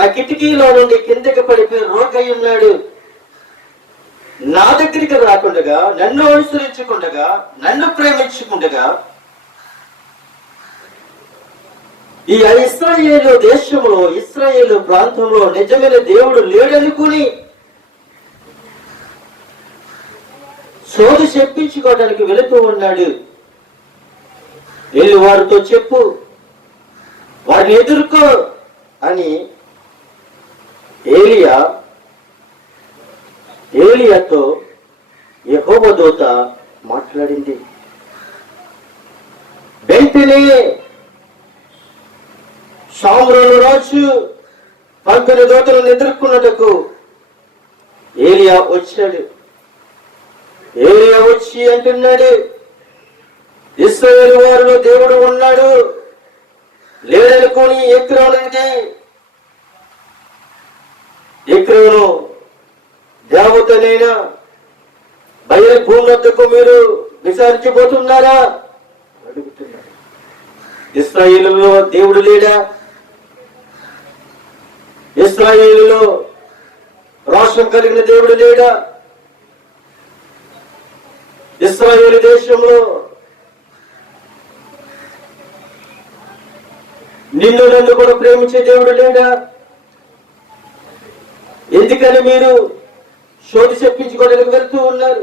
తన కిటికీలో నుండి కిందకి పడిపోయి రోగై ఉన్నాడు. నా దగ్గరికి రాకుండగా, నన్ను అనుసరించకుండగా, నన్ను ప్రేమించకుండగా ఈ ఇశ్రాయేలు దేశంలో, ఇశ్రాయేలు ప్రాంతంలో నిజమైన దేవుడు లేడనుకుని సోది చెప్పించుకోవడానికి వెళుతూ ఉన్నాడు. వెళ్ళి వారితో చెప్పు, వారిని ఎదుర్కో అని ఏలియాతో యెహోవా దూత మాట్లాడింది. వెంటనే షోమ్రోను రాజు పంపిన దూతలను ఎదుర్కొన్నటకు ఏలియా వచ్చాడు. ఏలియా వచ్చి అంటున్నాడు, ఇశ్రాయేలు వారిలో దేవుడు ఉన్నాడు లేడనుకొని ఎక్రోను దేవతనైనా బయలు భూమి వద్దకు మీరు విచారించబోతున్నారా అడుగుతున్నాడు. ఇశ్రాయేలులో దేవుడు లేడా? ఇశ్రాయేలులో రోషం కలిగిన దేవుడు లేడా? ఇశ్రాయేలు దేశంలో నిన్ను నన్ను కూడా ప్రేమించే దేవుడు లేడా? ఎందుకని మీరు శోధి చెప్పించుకోవడానికి వెళ్తూ ఉన్నారు?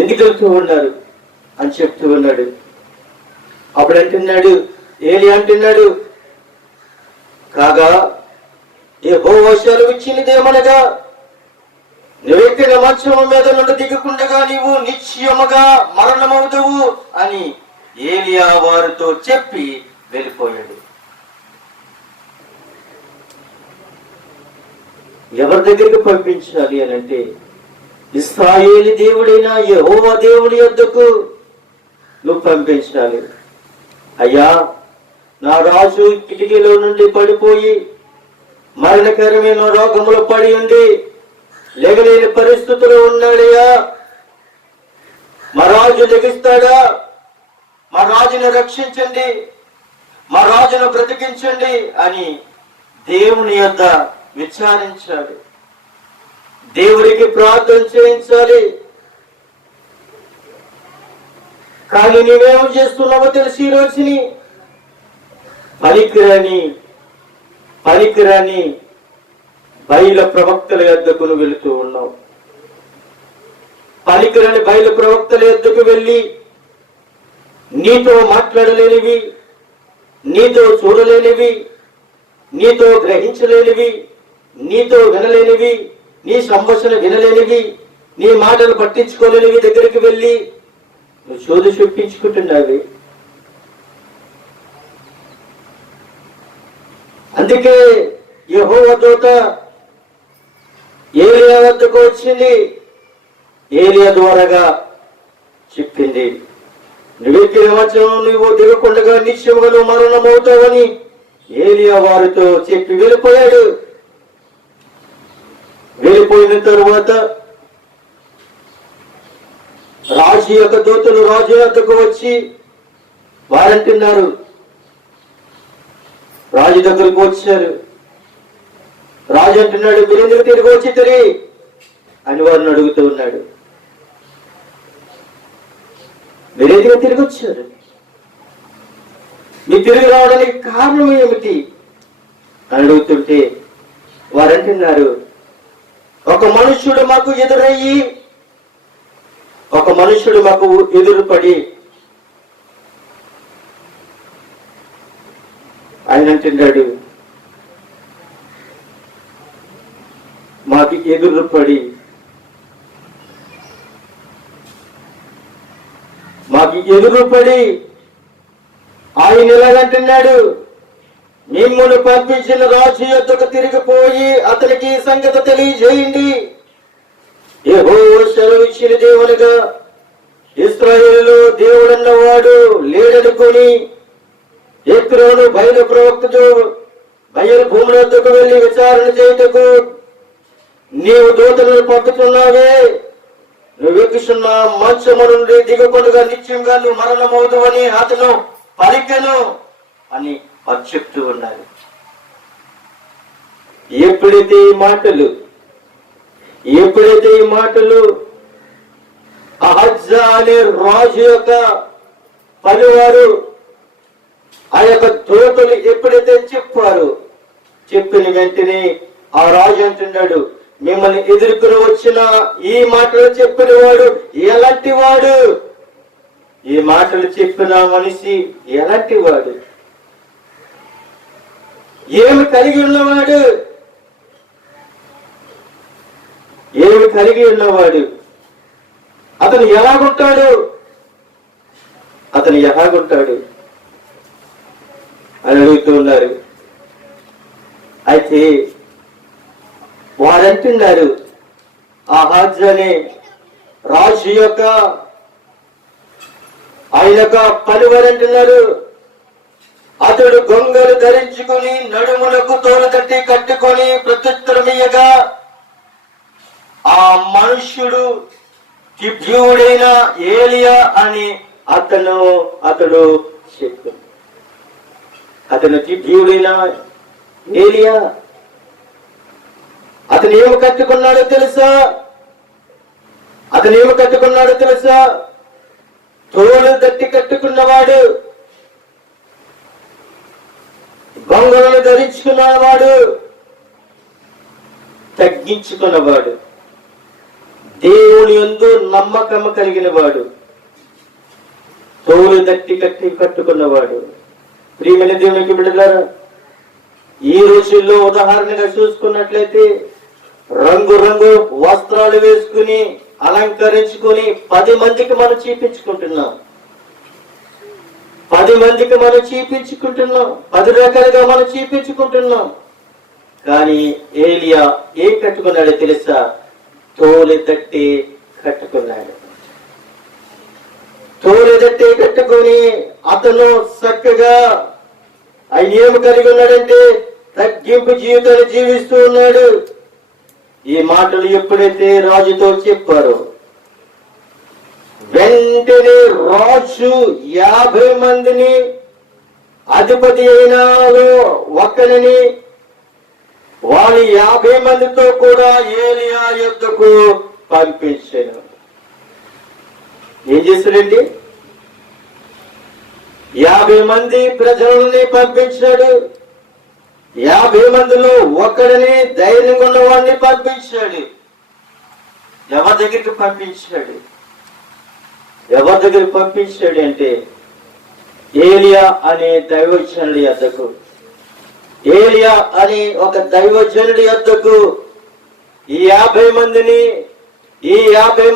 ఎందుకు వెళ్తూ ఉన్నారు అని చెప్తూ ఉన్నాడు. అప్పుడు అంటున్నాడు, ఏలి అంటున్నాడు, కాగా యెహోవా సెలవిచ్చినదేమనగా, నువ్వెక్కిన మంచం మీద నుండి దిగకుండగా నీవు నిశ్చయముగా మరణమవుతావు అని ఏలియా వారితో చెప్పి వెళ్ళిపోయాడు. ఎవరి దగ్గరికి పంపించాలి అని అంటే, ఇశ్రాయేలు దేవుడైన యెహోవా దేవుడి యొద్దకు నువ్వు పంపించాలి. అయ్యా, నా రాజు కిటికీలో నుండి పడిపోయి మరణకరమైన రోగములో పడి ఉండి లేగలేని పరిస్థితుల్లో ఉన్నాడయ్యా, మా రాజు లెగిస్తాడా? మా రాజును రక్షించండి, మా రాజును బ్రతికించండి అని దేవుని యొద్ద విచారించాలి. దేవుడికి ప్రార్థన చేయించాలి. కానీ నువ్వేం చేస్తున్నావో తెలిసి ఈ రోజుని పనికిరాని బయలు ప్రవక్తల యొద్దకు నువ్వు వెళుతూ ఉన్నావు. పనికిరాని బయలు ప్రవక్తల యొద్దకు వెళ్ళి నీతో మాట్లాడలేనివి, నీతో చూడలేనివి, నీతో గ్రహించలేనివి, నీతో వినలేనివి, నీ సంభాషణ వినలేనివి, నీ మాటలు పట్టించుకోలేనివి దగ్గరికి వెళ్ళి నువ్వు శోధి చెప్పించుకుంటున్నావి. అందుకే యెహోవా దూత ఏలియా వద్దకు వచ్చింది. ఏలియా ద్వారాగా చెప్పింది, నువ్వెక్కిన మంచం నువ్వు దిగకుండగా నిశ్చయముగా నువ్వు మరణమవుతావని ఏలియా వారితో చెప్పి వెళ్ళిపోయాడు. వెళ్ళిపోయిన తరువాత రాజు యొక్క దూతలు రాజు వద్దకు వచ్చి వారంటున్నారు, రాజు దగ్గరకు వచ్చారు. రాజు అంటున్నాడు, మీరెందుకు తిరిగి వచ్చి అని వారిని అడుగుతూ ఉన్నాడు. మీరెందుకు తిరిగి వచ్చారు? మీ తిరిగి రావడానికి కారణం ఏమిటి అని అడుగుతుంటే వారంటున్నారు, ఒక మనుష్యుడు మాకు ఎదురయ్యి, ఒక మనుష్యుడు మాకు ఎదురుపడి ఆయన అంటున్నాడు, మాకు ఎదురుపడి ఆయన ఎలాగంటున్నాడు, మిమ్మల్ని పంపించిన రాజు యొద్దకు తిరిగిపోయి అతనికి సంగతి తెలియజేయండి. యెహోవా సెలవిచ్చిన దేవునిగా ఇశ్రాయేలులో దేవుడన్నవాడు లేడనుకొని ఎక్రోను బయలు ప్రవక్తతో బయలు భూముల వద్దకు వెళ్లి విచారణ చేయుటకు నీవు దూతలను పంపుతున్నావే. నువ్వు ఎక్కుతున్న మంచము నుండి దిగకుండా నిత్యంగా నువ్వు మరణమవుతావని అతను పలికెను అని వారు చెప్తూ ఉన్నారు. ఎప్పుడైతే ఈ మాటలు అహజ్యా అనే రాజు యొక్క పనివారు ఆ యొక్క దూతలు ఎప్పుడైతే చెప్పిన వెంటనే ఆ రాజు అంటున్నాడు, మిమ్మల్ని ఎదుర్కొని వచ్చిన ఈ మాటలు చెప్పిన వాడు ఎలాంటి వాడు? ఈ మాటలు చెప్పిన మనిషి ఎలాంటి వాడు? ఏమి కలిగి ఉన్నవాడు? అతను ఎలాగుంటాడు అని అడుగుతూ ఉన్నారు. అయితే వారంటున్నారు, అహజ్యా అనే రాజు యొక్క ఆయన యొక్క పనివారు అంటున్నారు, అతడు గొంగలు ధరించుకుని నడుములకు తోలు తట్టి కట్టుకొని ప్రత్యుత్తరమియ్యగా ఆ మనుష్యుడు గిబ్యూడైన ఏలియా అని అతడు చెప్పాడు. అతను గిబ్యూడైన ఏలియా. అతను ఏమి కట్టుకున్నాడో తెలుసా? తోలు దట్టి కట్టుకున్నవాడు, గొంగళను ధరించుకున్నవాడు, తగ్గించుకున్నవాడు, దేవుని యందు నమ్మకం కలిగిన వాడు, తోలు దట్టి కట్టుకున్నవాడు. ప్రియమైన దేవునికి బిడ్డలారా, ఈ రోజుల్లో ఉదాహరణగా చూసుకున్నట్లయితే రంగు వస్త్రాలు వేసుకుని అలంకరించుకుని 10 మందికి మనం చూపించుకుంటున్నాం. 10 రకాలుగా మనం చూపించుకుంటున్నాం. కానీ ఏలియా ఏం కట్టుకున్నాడో తెలుసా? తోలు దట్టి కట్టుకున్నాడు. కట్టుకొని అతను చక్కగా ఆయన ఏమి కలిగి ఉన్నాడంటే తగ్గింపు జీవితాన్ని జీవిస్తూ ఉన్నాడు. ఈ మాటలు ఎప్పుడైతే రాజుతో చెప్పారో వెంటనే రాజు 50 మందిని అధిపతి అయిన ఒక్కరిని వారి 50 మందితో కూడా ఏలియా యొద్దకు పంపించాడు. ఏం చేశాడండి? 50 మంది ప్రజలని పంపించాడు. 50 మందిలో ఒకరిని ధైర్యంగా ఉన్నవాడిని పంపించాడు. ఎవరి దగ్గరికి పంపించాడు అంటే ఏలియా అనే దైవజనుడి యొద్దకు. ఏలియా అనే ఒక దైవజనుడి యొద్దకు ఈ 50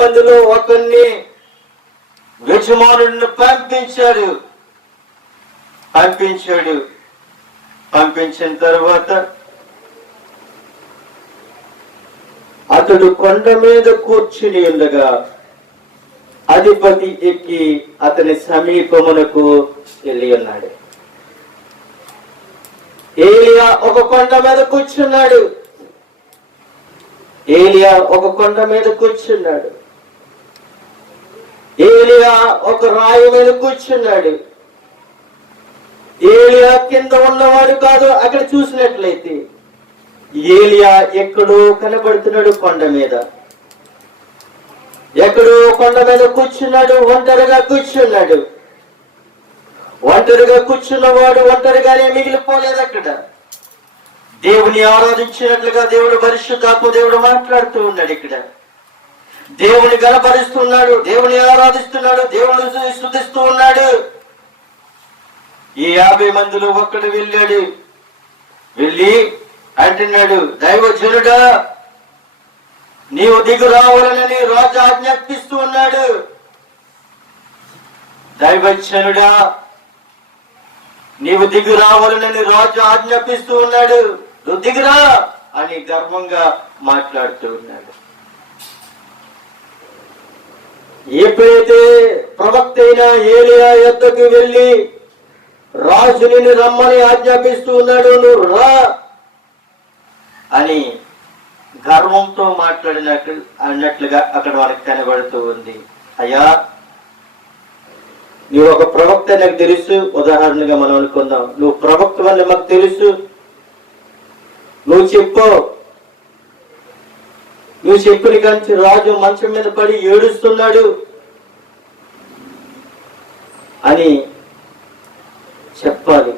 మందిలో ఒకరిని యజమానుడిని పంపించిన తర్వాత అతడు కొండ మీద కూర్చుని ఉండగా అధిపతి ఎక్కి అతని సమీపమునకు వెళ్ళి ఉన్నాడు. ఏలియా ఒక కొండ మీద కూర్చున్నాడు. ఏలియా ఒక రాయి మీద కూర్చున్నాడు. ఏలియా కింద ఉన్నవాడు కాదు. అక్కడ చూసినట్లయితే ఏలియా ఎక్కడో కనబడుతున్నాడు. కొండ మీద కూర్చున్నాడు. ఒంటరిగా కూర్చున్నవాడు ఒంటరిగానే మిగిలిపోలేదు. అక్కడ దేవుని ఆరాధించినట్లుగా దేవుడు పరిశుద్ధాత్మ దేవుడు మాట్లాడుతూ ఉన్నాడు. ఇక్కడ దేవుని గణపరుస్తున్నాడు, దేవుని ఆరాధిస్తున్నాడు, దేవుని స్తుతిస్తూ ఉన్నాడు. ఈ 50 మందిలో ఒక్కడు వెళ్ళి అంటున్నాడు, దైవజనుడా నీవు దిగు రావాలని రాజు ఆజ్ఞాపిస్తూ ఉన్నాడు. దైవజనుడా నీవు దిగు రావాలని రాజు ఆజ్ఞాపిస్తూ ఉన్నాడు. నువ్వు దిగురా అని గర్వంగా మాట్లాడుతూ ఉన్నాడు. ఎప్పుడైతే ప్రవక్త అయిన ఏలియా యొద్దకు వెళ్ళి రాజుని రమ్మని ఆజ్ఞాపిస్తూ ఉన్నాడు, నువ్వు రా అని గర్వంతో అన్నట్లుగా అక్కడ మనకు కనబడుతూ ఉంది. అయ్యా నువ్వు ఒక ప్రవక్త నాకు తెలుసు. ఉదాహరణగా మనం అనుకుందాం, నువ్వు ప్రవక్త అని మాకు తెలుసు, నువ్వు చెప్పు. నువ్వు చెప్పిన కానీ రాజు మంచం మీద పడి ఏడుస్తున్నాడు అని చెప్పాలి.